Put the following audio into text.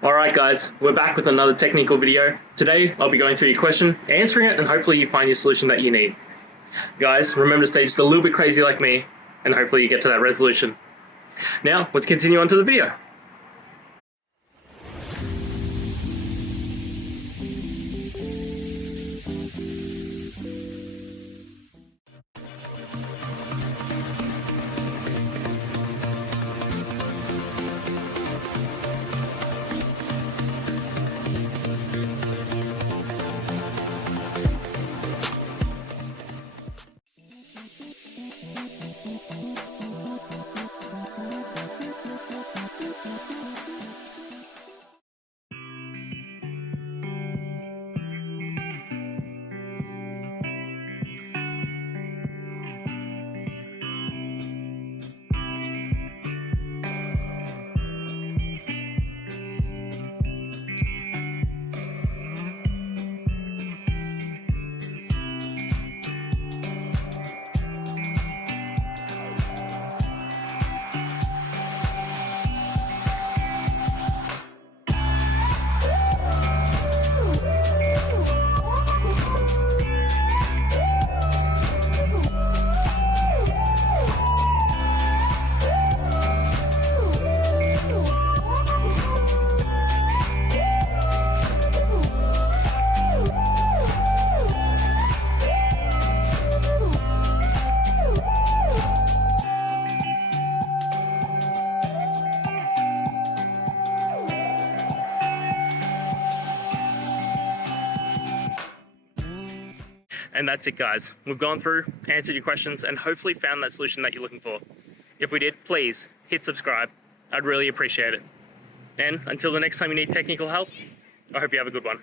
Alright guys, we're back with another technical video. Today I'll be going through your question, answering it, and hopefully you find your solution that you need. Guys, remember to stay just a little bit crazy like me, and hopefully you get to that resolution. Now, let's continue on to the video. And that's it guys. We've gone through, answered your questions, and hopefully found that solution that you're looking for. If we did, please hit subscribe. I'd really appreciate it. And until the next time you need technical help, I hope you have a good one.